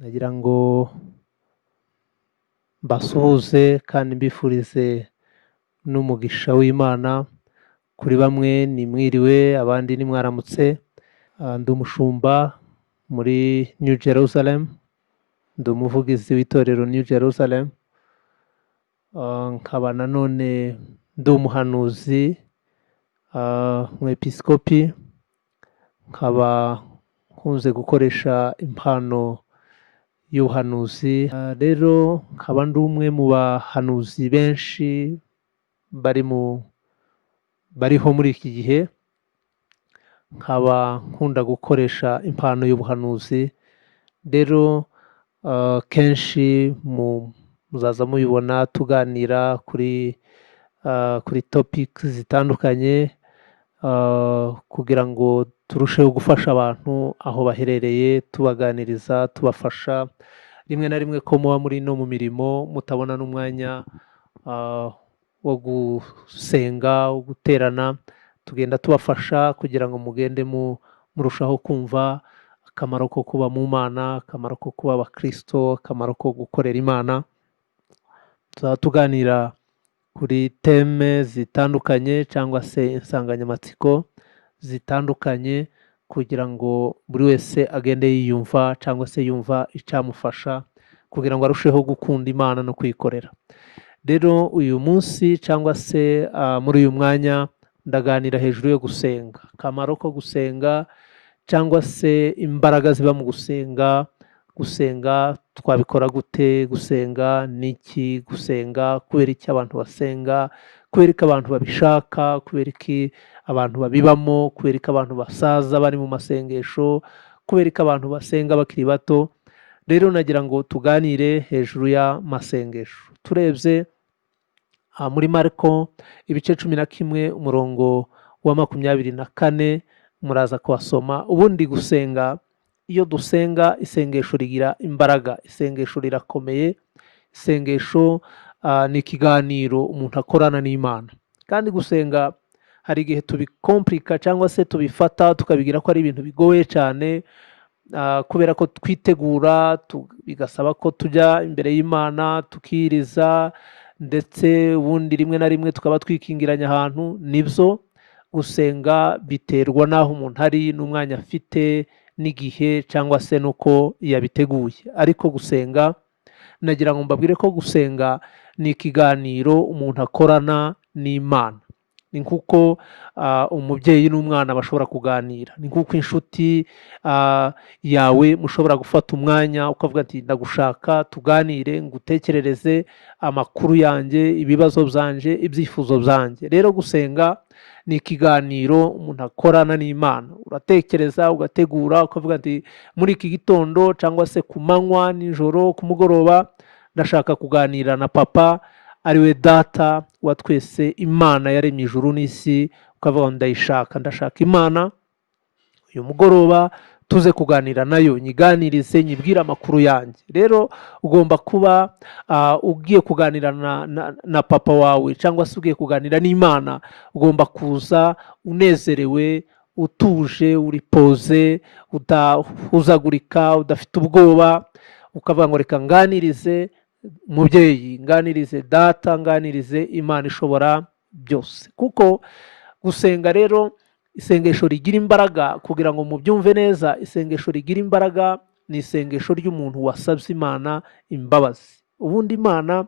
nagira ngo mbasuhuze kandi mbifurize n'umugisha w'Imana. Kuri bamwe ni mwiriwe, abandi ni mwaramutse. Ndi umushumba muri New Jerusalem, ndi umuvugizi w'itorero New Jerusalem. Nkaba nanone ndi umuhanuzi, umwepiskopi, nkaba nkunze gukoresha impano y'ubuhanuzi. Rero nkaba ndi umwe mu bahanuzi benshi bariho muri iki gihe. Nkaba nkunda gukoresha impano y'ubuhanuzi. Rero kenshi muzaza mubibona tuganira kuri topic zitandukanye, kugira ngo turusheho gufasha abantu aho baherereye, tubaganiriza, tubafasha. Rimwe na rimwe ko muba muri no mu mirimo mutabona n'umwanya wo gusenga, wo guterana, tugenda tubafasha kugira ngo mugende murushaho kumva akamaro ko kuba mu Mana, akamaro ko kuba abakristo, akamaro ko gukorera Imana. Tuzaba tuganira kuri teme zitandukanye cyangwa se insanganyamatsiko zitandukanye, kugira ngo buri wese agende yiyumva cyangwa se yumva icyamufasha kugira ngo arusheho gukunda Imana no kuyikorera. Rero uyu munsi cyangwa se muri uyu mwanya ndaganira hejuru yo gusenga, akamaro ko gusenga cyangwa se imbaraga ziba mu gusenga. Gusenga twabikora gute? Gusenga niki? Gusenga kubera iki abantu basenga? Kubera iki abantu babishaka? Kubera iki abantu babibamo? Kubera iki abantu basaza bari mu masengesho? Kubera iki abantu basenga bakiri bato? Rero nagira ngo tuganire hejuru y'amasengesho. Turebye muri Marko ibice 11 umurongo wa 24 muraza kuhasoma. Ubundi gusenga, iyo dusenga isengesho rigira imbaraga, isengesho rirakomeye, isengesho ni ikiganiro umuntu akorana n'Imana. Kandi gusenga hari igihe tubikomplika cyangwa se tubifata tukabigira ko ari ibintu bigoye cyane, kubera ko twitegura, bigasaba ko tujya imbere y'Imana tukiriza, ndetse ubundi rimwe na rimwe tukaba twikingiranya ahantu. Nibyo, gusenga biterwa n'aho umuntu ari, n'umwanya afite, n'igihe cyangwa se nuko yabiteguye. Ariko gusenga, nagira ngo mbabwire ko gusenga ni ikiganiro umuntu akorana n'Imana. Ni nk'uko umubyeyi n'umwana bashobora kuganira, ni nk'uko inshuti yawe mushobora gufata umwanya ukavuga ati ndagushaka tuganire, ngutekerereze amakuru yanjye, ibibazo byanje, ibyifuzo byanjye. Rero gusenga ni ikiganiro umuntu akorana n'Imana. Uratekereza, ugategura, ukavuga ati muri iki gitondo cyangwa se ku manywa, nijoro, ku mugoroba, ndashaka kuganira na papa ariwe data wa twese, Imana yaremye ijuru n'isi. Ukavuga ngo ndashaka Imana, uyu mugoroba tuze kuganira nayo, nyiganirize, nyibwire amakuru yanjye. Rero ugomba kuba ugiye kuganira na papa wawe cyangwa se ugiye kuganira n'Imana, ugomba kuza unezerewe, utuje, uri poze, udahuzagurika, udafite ubwoba. Ukavuga ngo reka nganirize umubyeyi, nganirize data, nganirize Imana ishobora byose. Kuko gusenga rero, isengesho rigira imbaraga. Kugira ngo mubyumve neza, isengesho rigira imbaraga ni isengesho ry'umuntu wasabye Imana imbabazi. Ubundi Imana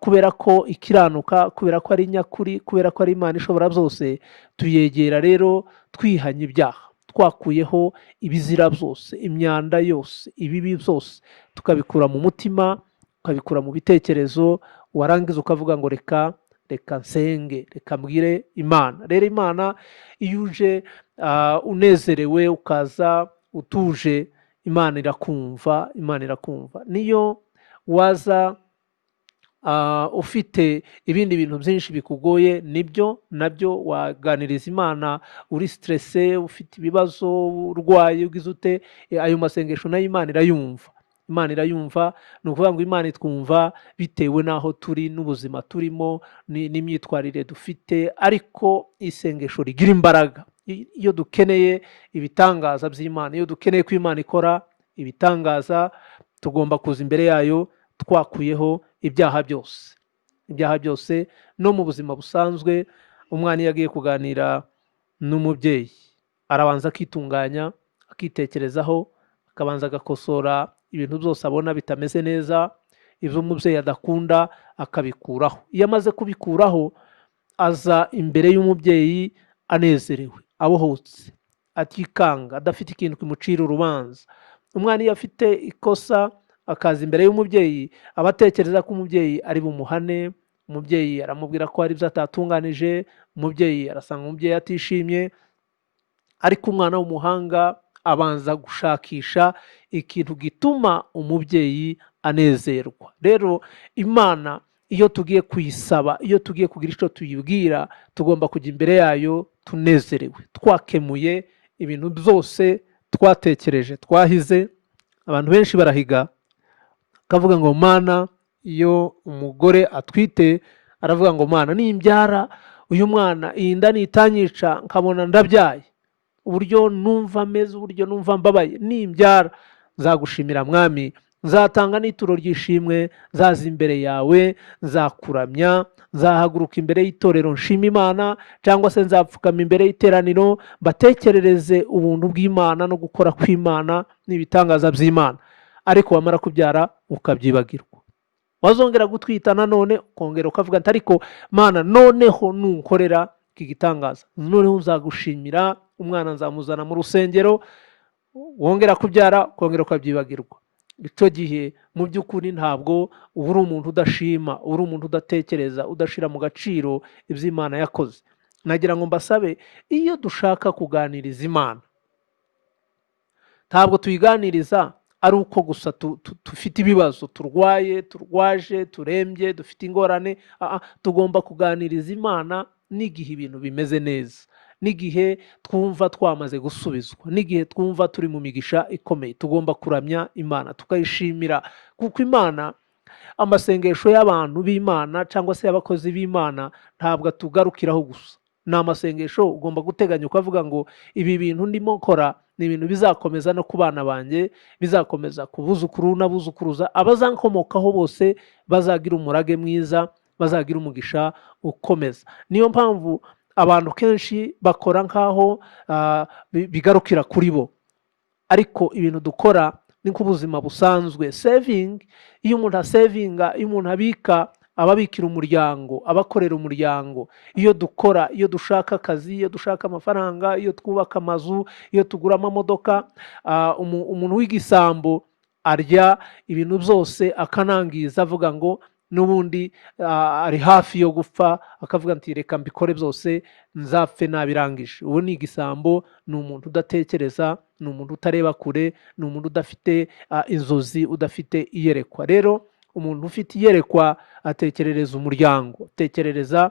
kubera ko ikiranuka, kubera ko ari nyakuri, kubera ko ari Imana ishobora byose, tuyegera rero twihanye ibyaha, twakuyeho ibizira byose, imyanda yose, ibibi byose, tukabikura mu mutima, ukabikura mu bitekerezo. Warangiza ukavuga ngo reka nsenge, reka mbwire Imana. Rero Imana iyo uje unezerewe, ukaza utuje, Imana irakumva. Niyo waza ufite ibindi bintu byinshi bikugoye, nabyo waganiriza Imana. Uri stresse, ufite ibibazo, urwaye, ugize ute, ayo masengesho nayo Imana irayumva. Ni ukuvuga ngo Imana itwumva bitewe n'aho turi, n'ubuzima turimo, n'imyitwarire dufite. Ariko isengesho rigira imbaraga. Iyo dukeneye ibitangaza by'Imana, iyo dukeneye ko Imana ikora ibitangaza, tugomba kuza imbere yayo twakuyeho ibyaha byose. No mu buzima busanzwe umwana iyo agiye kuganira n'umubyeyi arabanza akitunganya, akitekerezaho, akabanza agakosora ibintu byose abona bitameze neza, ibyo umubyeyi adakunda akabikuraho. Iyo amaze kubikuraho aza imbere y'umubyeyi anezerewe, abohotse, atikanga, adafite ikintu kimucira urubanza. Umwana iyo afite ikosa akaza imbere y'umubyeyi aba atekereza ko umubyeyi ari bumuhane, umubyeyi aramubwira ko hari ibyo atatunganije, umubyeyi arasanga umubyeyi atishimye. Ariko umwana w'umuhanga abanza gushakisha ikintu gituma umubyeyi anezerwa. Rero Imana iyo tugiye kuyisaba, iyo tugiye kugira icyo tuyibwira, tugomba kujya imbere yayo tunezerewe, twakemuye ibintu byose twatekereje, twahize. Abantu benshi barahiga akavuga ngo Mana, iyo umugore atwite aravuga ngo Mana, nimbyara uyu mwana iyi nda nitanyica nkabona ndabyaye, uburyo numva meze, uburyo numva mbabaye, nimbyara nzagushimira Mwami, nzatanga n'ituro ry'ishimwe, nzaza imbere yawe, nzakuramya, nzahaguruka imbere y'itorero nshima Imana, cyangwa se nzapfukama imbere y'iteraniro batekerereze ubuntu bw'Imana no gukora kw'Imana n'ibitangaza by'Imana. Ariko wamara kubyara ukabyibagirwa, wazongera gutwita nanone ukongera ukavuga ati ariko Mana, noneho nunkorera iki gitangaza, noneho nzagushimira, umwana nzamuzana mu rusengero. Wongera kubyara ukongera ukabyibagirwa. Icyo gihe mu by'ukuri ntabwo uba uri umuntu udashima, uba uri umuntu udatekereza, udashira mu gaciro ibyo Imana yakoze. Nagira ngo mbasabe, iyo dushaka kuganiriza Imana ntabwo tuyiganiriza ari uko gusa dufite ibibazo, turwaje, turembye, dufite ingorane. Tugomba kuganiriza Imana n'igihe ibintu bimeze neza, n'igihe twumva twamaze gusubizwa, n'igihe twumva turi mu migisha ikomeye. Tugomba kuramya Imana tukayishimira, kuko Imana, amasengesho y'abantu b'Imana cyangwa se y'abakozi b'Imana ntabwo atugarukiraho gusa. Ni amasengesho ugomba guteganya ukavuga ngo ibi bintu ndimo nkora ni ibintu bizakomeza no ku bana banjye, bizakomeza ku buzukuru n'abuzukuruza, abazankomokaho bose bazagira umurage mwiza, bazagira umugisha ukomeza. Niyo mpamvu abantu kenshi bakora nk'aho bigarukira kuri bo, ariko ibintu dukora ni nk'ubuzima busanzwe. Saving, iyo umuntu asevinga, iyo umuntu abika, aba abikira umuryango, abakorera umuryango. Iyo dukora, iyo dushaka akazi, iyo dushaka amafaranga, iyo twubaka amazu, iyo tugura amamodoka, umuntu w'igisambo arya ibintu byose akanangiza, avuga ngo n'ubundi ari hafi yo gupfa, akavuga ati reka mbikore byose nzapfe nabirangije. Ubu ni igisambo, ni umuntu udatekereza, ni umuntu utareba kure, ni umuntu udafite inzozi, udafite iyerekwa. Rero umuntu ufite iyerekwa atekerereza umuryango, atekerereza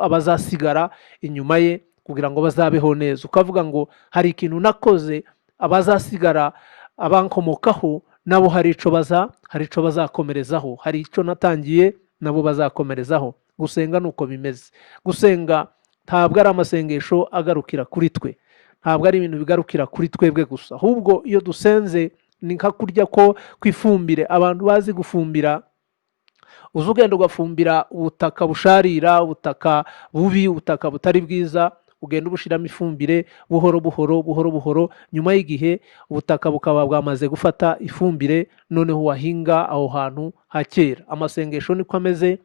abazasigara inyuma ye kugira ngo bazabeho neza. Ukavuga ngo hari ikintu nakoze, abazasigara abankomokaho nabo hari icyo bazakomerezaho, hari icyo natangiye nabo bazakomerezaho. Gusenga nuko bimeze. Gusenga ntabwo ari amasengesho agarukira kuri twe, ntabwo ari ibintu bigarukira kuri twebwe gusa, ahubwo iyo dusenze ni nka kurya ko kwifumbire. Abantu bazi gufumbira, uza ugenda ugafumbira ubutaka busharira, ubutaka bubi, ubutaka butari bwiza, ugenda ubushiramo ifumbire buhoro buhoro, nyuma y'igihe ubutaka bukaba bwamaze gufata ifumbire, noneho wahinga aho hantu hakera. Amasengesho niko ameze.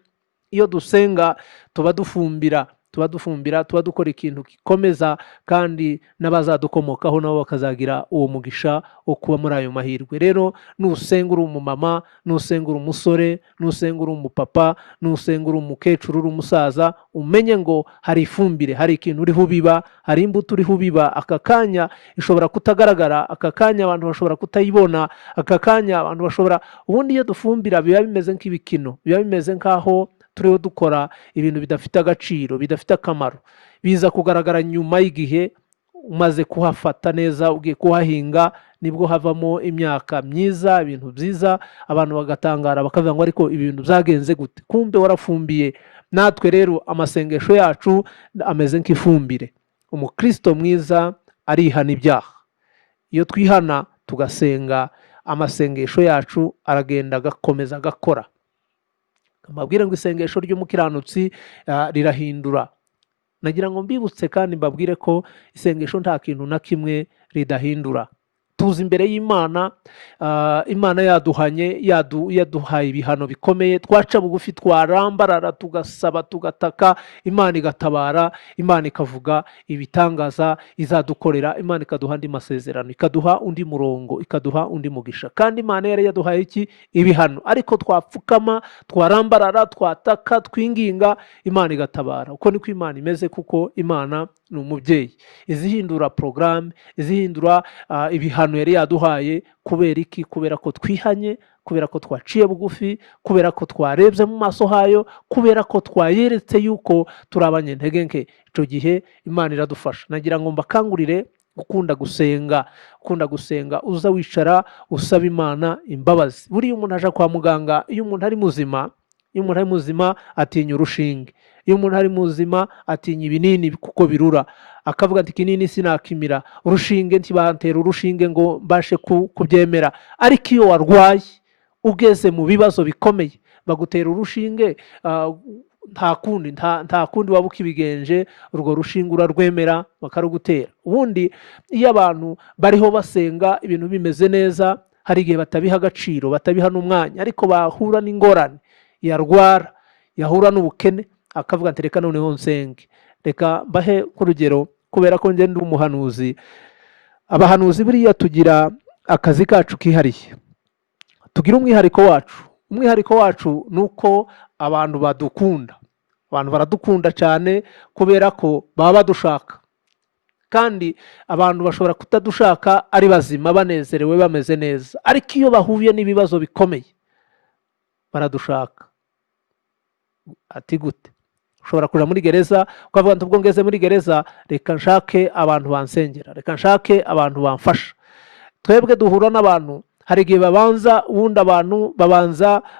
Iyo dusenga tuba dufumbira, tuba dukora ikintu gikomeza, kandi n'abazadukomokaho nabo bakazagira uwo mugisha wo kuba muri ayo mahirwe. Rero nusenga uri umumama, nusenga uri umusore, nusenga uri umupapa, nusenga uri umukecuru, uri umusaza, umenye ngo hari ifumbire, hari ikintu uriho ubiba, hari imbuto uriho ubiba. Aka kanya ishobora kutagaragara, aka kanya abantu bashobora kutayibona, aka kanya abantu bashobora. Ubundi iyo dufumbira biba bimeze nk'ibikino, biba bimeze nk'aho turiho dukora ibintu bidafite agaciro, bidafite akamaro. Biza kugaragara nyuma y'igihe umaze kuhafata neza, ugiye kuhahinga, nibwo havamo imyaka myiza, ibintu byiza, abantu bagatangara bakavuga ngo ariko ibintu byagenze gute? Kumbe warafumbiye. Natwe rero amasengesho yacu ameze nk'ifumbire. Umukristo mwiza arihana ibyaha. Iyo twihana tugasenga amasengesho yacu aragenda agakomeza agakora. Mbabwire ngo isengesho ry'umukiranutsi rirahindura. Nagira ngo mbibutse kandi mbabwire ko isengesho nta kintu na kimwe ridahindura. Tuzi imbere y'Imana, Imana yaduhaye ibihano bikomeye, twaca bugufi twarambarara tugasaba tugataka, Imana igatabara, Imana ikavuga ibitangaza izadukorera, Imana ikaduha andi masezerano, ikaduha undi murongo, ikaduha undi mugisha. Kandi Imana yari yaduhaye iki? Ibihano. Ariko twapfukama, twarambarara, twataka, twinginga, Imana igatabara. Uko niko Imana imeze, kuko Imana ni umubyeyi. Izihindura porogaramu, izihindura ibihano yari yaduhaye. Kubera iki? Kubera ko twihanye, kubera ko twaciye bugufi, kubera ko twarebye mu maso hayo, kubera ko twayeretse yuko turi abanyantege nke. Icyo gihe Imana iradufasha. Nagira ngo mbakangurire gukunda gusenga. Ukunda gusenga, uza wicara usaba Imana imbabazi. Buriya umuntu aje kwa muganga, iyo umuntu ari muzima atinya urushinge. Iyo umuntu ari muzima atinya ibinini kuko birura, akavuga ati ikinini sinakimira, urushinge ntibantera urushinge ngo mbashe kubyemera. Ariko iyo warwaye ugeze mu bibazo bikomeye, bagutera urushinge, nta kundi waba ukibigenje, urwo rushinge urarwemera bakarugutera. Ubundi iyo abantu bariho basenga ibintu bimeze neza, hari igihe batabiha agaciro, batabiha n'umwanya, ariko bahura n'ingorane, yarwara, yahura n'ubukene, akavuga ati reka noneho nsenge. Reka mbahe nk'urugero, kubera ko njye ndi umuhanuzi. Abahanuzi buriya tugira akazi kacu kihariye, tugira umwihariko wacu. Umwihariko wacu ni uko abantu badukunda. Abantu baradukunda cyane kubera ko baba badushaka. Kandi abantu bashobora kutadushaka ari bazima, banezerewe, bameze neza, ariko iyo bahuye n'ibibazo bikomeye baradushaka. Ati gute? Ushobora kuja muri gereza ukavuga ati ubwo ngeze muri gereza reka nshake abantu bansengera, reka nshake abantu bamfasha. Twebwe duhura n'abantu, hari igihe babanza, ubundi abantu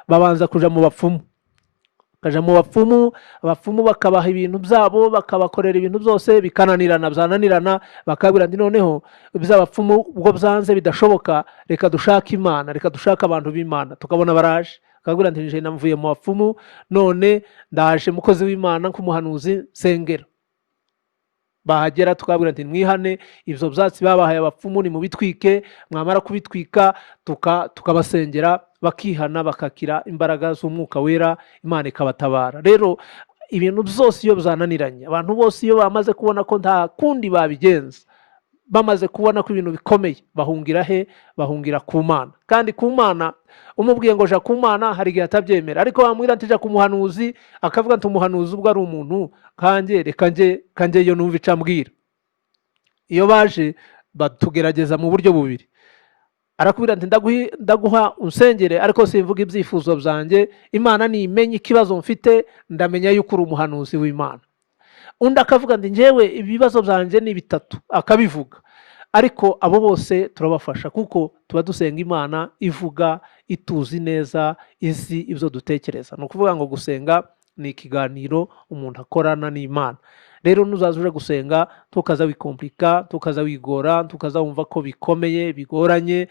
babanza kuja mu bapfumu. Kaja mu bapfumu, abapfumu bakabaha ibintu byabo, bakabakorera ibintu byose, bikananirana, byananirana, bakabwira ati noneho iby'abapfumu ubwo byanze bidashoboka, reka dushake Imana, reka dushake abantu b'Imana. Tukabona baraje, akabwira ati nje navuye mu bapfumu, none ndaje mukozi w'Imana nk'umuhanuzi, sengera. Bahagera tukabwira ati mwihane, ibyo byatsi babahaye abapfumu ni mubitwike, mwamara kubitwika tukabasengera, bakihana, bakakira imbaraga z'umwuka wera, Imana ikabatabara. Rero ibintu byose iyo byananiranye, abantu bose iyo bamaze kubona ko nta kundi babigenza, bamaze kubona ko ibintu bikomeye, bahungira he? Bahungira ku Mana. Kandi ku Mana, umubwiye ngo ja ku Mana hari igihe atabyemera, ariko wamwira ati ja ku muhanuzi, akavuga ati umuhanuzi ubwo ari umuntu kanjye, reka nje yo numva icambwira. Iyo baje batugerageza mu buryo bubiri. Arakubwira ati ndaguha unsengere, ariko simvuga ibyifuzo byanjye, Imana nimenye ikibazo mfite, ndamenya yuko uri umuhanuzi w'Imana. Undi akavuga ati njyewe ibibazo byanjye ni bitatu, akabivuga. Ariko abo bose turabafasha, kuko tuba dusenga Imana ivuga, ituzi neza, izi ibyo dutekereza. Ni ukuvuga ngo gusenga ni ikiganiro umuntu akorana n'Imana. Rero nuzaza uje gusenga tukaza wikomplika, tukaza wigora, tukaza wumva ko bikomeye, bigoranye,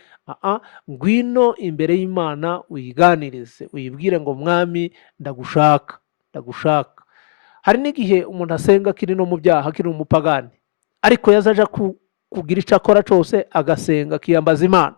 ngwino imbere y'Imana uyiganirize, uyibwire ngo mwami ndagushaka. Hari n'igihe umuntu asenga kiri no mu byaha, kiri umupagani, ariko yazaja kugira icyo akora cyose agasenga, akiyambaza Imana.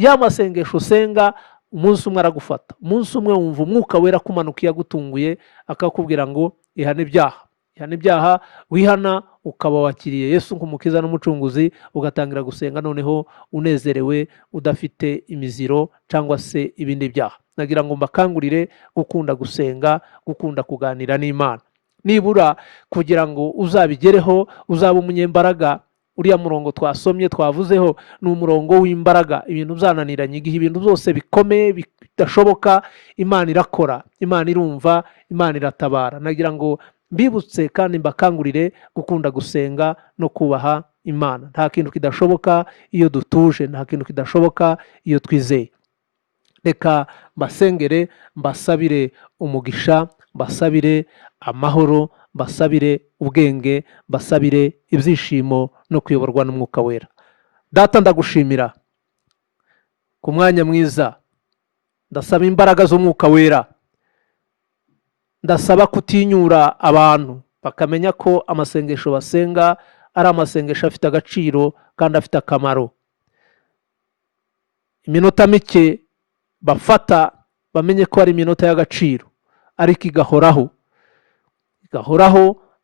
Ya masengesho usenga, umunsi umwe aragufata, umunsi umwe wumva umwuka wera kumanuka yagutunguye, akakubwira ngo ihane ibyaha, wihana, ukaba wakiriye Yesu nk'umukiza n'umucunguzi, ugatangira gusenga noneho unezerewe, udafite imiziro cyangwa se ibindi byaha. Nagira ngo mbakangurire gukunda gusenga, gukunda kuganira n'Imana. Nibura kugira ngo uzabigereho, uzaba umunyembaraga, uriya murongo twasomye twavuzeho ni umurongo w'imbaraga. Ibintu byananiranye, igihe ibintu byose bikomeye bidashoboka, Imana irakora, Imana irumva, Imana iratabara. Nagira ngo mbibutse kandi mbakangurire gukunda gusenga no kubaha Imana. Nta kintu kidashoboka iyo dutuje, nta kintu kidashoboka iyo twizeye. Reka mbasengere, mbasabire umugisha, mbasabire amahoro, mbasabire ubwenge, mbasabire ibyishimo no kuyoborwa n'umwuka wera. Data ndagushimira ku mwanya mwiza. Ndasaba imbaraga z'umwuka wera. Ndasaba kutinyura abantu bakamenya ko amasengesho basenga ari amasengesho afite agaciro kandi afite akamaro. Iminota mike bafata bamenye ko ari iminota y'agaciro ariko igahoraho,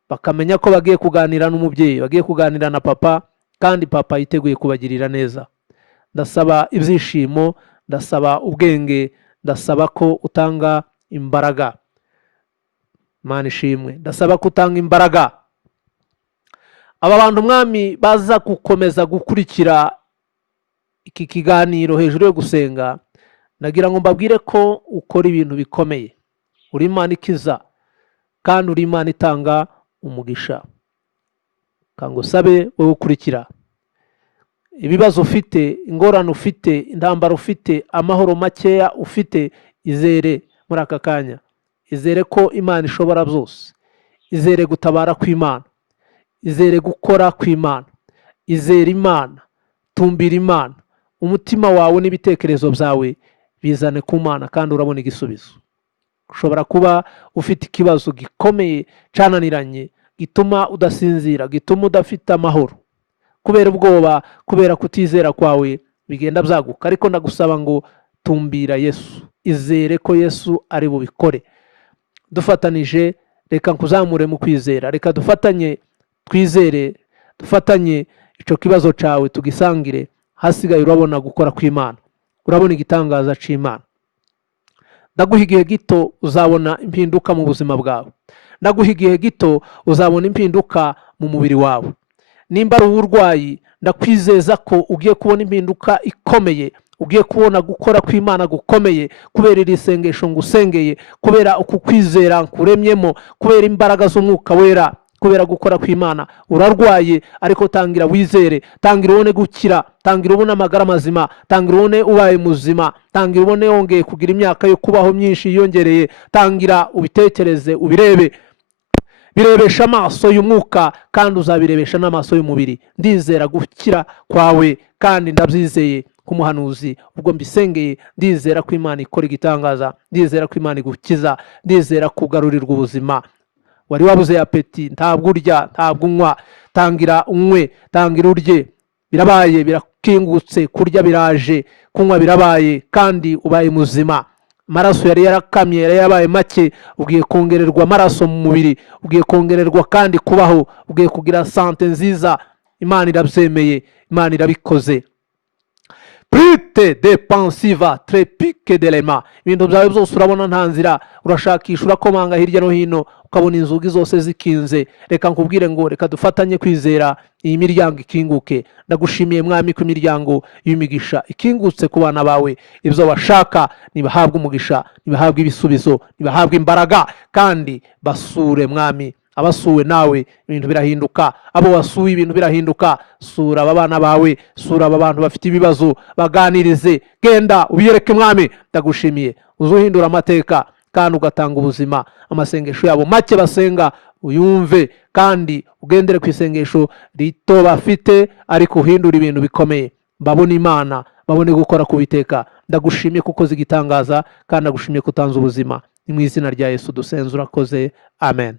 bakamenya ko bagiye kuganira n'umubyeyi, bagiye kuganira na papa, kandi papa yiteguye kubagirira neza. Ndasaba ibyishimo, ndasaba ubwenge, ndasaba ko utanga imbaraga. Mana ishimwe, ndasaba ko utanga imbaraga. Aba bantu mwami baza gukomeza gukurikira iki kiganiro hejuru yo gusenga, nagira ngo mbabwire ko ukora ibintu bikomeye. Uri Imana ikiza kandi uri Imana itanga umugisha. Kangusabe wowe ukurikira, ibibazo ufite, ingorane ufite, intambara ufite, amahoro makeya ufite, izere muri aka kanya. Izere ko Imana ishobora byose. Izere gutabara kw'Imana. Izere gukora kw'Imana. Izere Imana. Tumbira Imana. Umutima wawe n'ibitekerezo byawe bizane ku Mana kandi urabona igisubizo. Ushobora kuba ufite ikibazo gikomeye cananiranye gituma udasinzira, gituma udafite amahoro, kubera ubwoba, kubera kutizera kwawe bigenda byaguka. Ariko ndagusaba ngo tumbira Yesu. Izere ko Yesu ari bubikore. Dufatanije, reka nkuzamure mu kwizera. Reka dufatanye twizere, dufatanye ico kibazo cawe tugisangire. Hasigaye urabona gukora kw'Imana, urabona igitangaza c'Imana. Ndaguha igihe gito uzabona impinduka mu buzima bwawe. Ndaguha igihe gito uzabona impinduka mu mubiri wawe. Nimba ari uburwayi, ndakwizeza ko ugiye kubona impinduka ikomeye, ugiye kubona gukora kw'Imana gukomeye, kubera iri sengesho ngusengeye, kubera uku kwizera nkuremyemo, kubera imbaraga z'umwuka wera, kubera gukora kw'Imana. Urarwaye ariko tangira wizere, tangira ubone gukira, tangira ubone amagara mazima, tangira ubone ubaye muzima, tangira ubone wongeye kugira imyaka yo kubaho myinshi yiyongereye. Tangira ubitekereze, ubirebe, birebesha amaso y'umwuka kandi uzabirebesha n'amaso y'umubiri. Ndizera gukira kwawe kandi ndabyizeye kumuhanuzi. Ubwo mbisengeye, ndizera ko Imana ikora igitangaza, ndizera ko Imana igukiza, ndizera kugarurirwa ubuzima. Wari wabuze apeti, ntabwo urya, ntabwo unywa, tangira unywe, tangira urye. Birabaye, birakingutse, kurya biraje, kunywa birabaye, kandi ubaye muzima. Amaraso yari yarakamye, yari yabaye make, ugiye kongererwa amaraso mu mubiri, ugiye kongererwa kandi kubaho, ugiye kugira sante nziza. Imana irabyemeye, Imana irabikoze. Prite depensiva trepike delema. Ibintu byawe byose urabona nta nzira, urashakisha, urakomanga hirya no hino, ukabona inzugi zose zikinze. Reka nkubwire ngo reka dufatanye kwizera iyi miryango ikinguke. Ndagushimiye mwami ko imiryango y'imigisha ikingutse ku bana bawe. Ibyo bashaka nibahabwe umugisha, nibahabwe ibisubizo, nibahabwe imbaraga, kandi basure mwami. Abasuwe nawe ibintu birahinduka, abo wasuye ibintu birahinduka. Sura aba bana bawe, sura aba bantu bafite ibibazo, baganirize, genda ubiyereke mwami. Ndagushimiye, uzuhindura amateka kandi ugatanga ubuzima. Amasengesho yabo make basenga uyumve, kandi ugendere ku isengesho rito bafite, ariko uhindura ibintu bikomeye. Babone Imana, babone gukora ku biteka. Ndagushimiye kuko zigitangaza, kandi ndagushimiye kutanza ubuzima. Ni mu izina rya Yesu dusenze, urakoze. Amen.